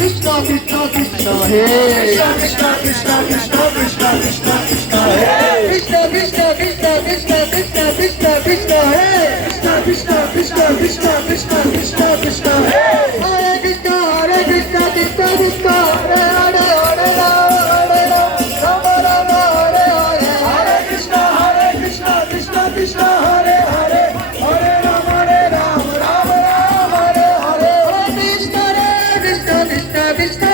Krishna Krishna Krishna Hey Krishna Krishna Krishna Krishna Krishna Krishna Hey Krishna Krishna Krishna Krishna Krishna Krishna Krishna Hey Krishna Krishna Krishna Krishna Krishna Krishna Krishna Hey Hare Krishna Krishna Krishna Hare Hare Hare Rama Rama Hare Hare Hare Krishna Krishna Krishna Hare Hare Hare Rama Rama Rama Hare Hare Hare Krishna Krishna Krishna